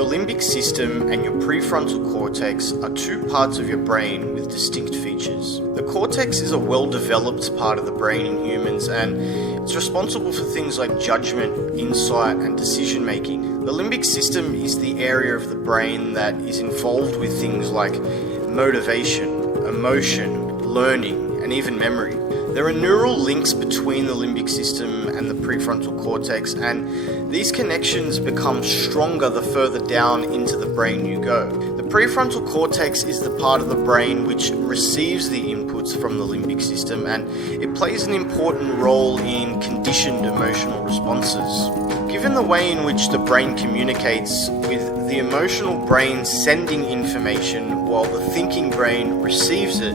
Your limbic system and your prefrontal cortex are two parts of your brain with distinct features. The cortex is a well-developed part of the brain in humans, and it's responsible for things like judgment, insight, and decision-making. The limbic system is the area of the brain that is involved with things like motivation, emotion, learning, and even memory. There are neural links between the limbic system and the prefrontal cortex, and these connections become stronger the further down into the brain you go. The prefrontal cortex is the part of the brain which receives the inputs from the limbic system, and it plays an important role in conditioned emotional responses. Given the way in which the brain communicates, with the emotional brain sending information while the thinking brain receives it,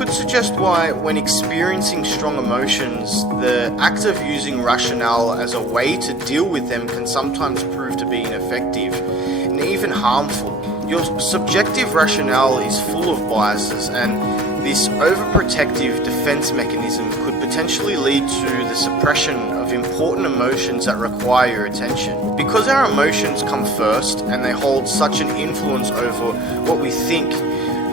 could suggest why, when experiencing strong emotions, the act of using rationale as a way to deal with them can sometimes prove to be ineffective and even harmful. Your subjective rationale is full of biases, and this overprotective defense mechanism could potentially lead to the suppression of important emotions that require your attention. Because our emotions come first and they hold such an influence over what we think,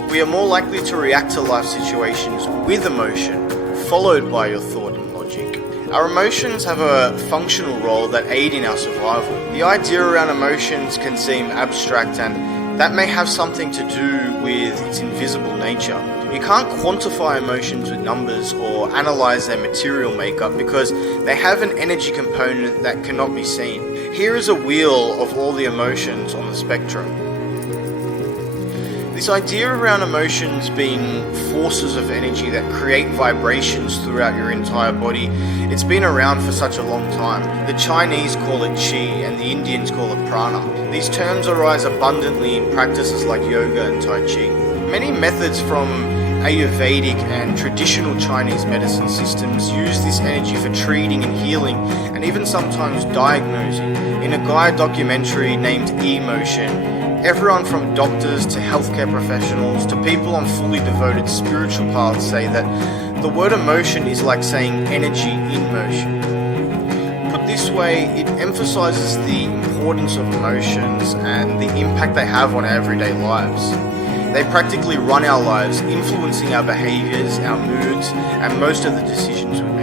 we are more likely to react to life situations with emotion, followed by your thought and logic. Our emotions have a functional role that aid in our survival. The idea around emotions can seem abstract, and that may have something to do with its invisible nature. You can't quantify emotions with numbers or analyze their material makeup because they have an energy component that cannot be seen. Here is a wheel of all the emotions on the spectrum. This idea around emotions being forces of energy that create vibrations throughout your entire body, it's been around for such a long time. The Chinese call it qi and the Indians call it prana. These terms arise abundantly in practices like yoga and tai chi. Many methods from Ayurvedic and traditional Chinese medicine systems use this energy for treating and healing, and even sometimes diagnosing. In a Gaia documentary named E-Motion, everyone from doctors to healthcare professionals to people on fully devoted spiritual paths say that the word emotion is like saying energy in motion. Put this way, it emphasizes the importance of emotions and the impact they have on our everyday lives. They practically run our lives, influencing our behaviors, our moods, and most of the decisions we make.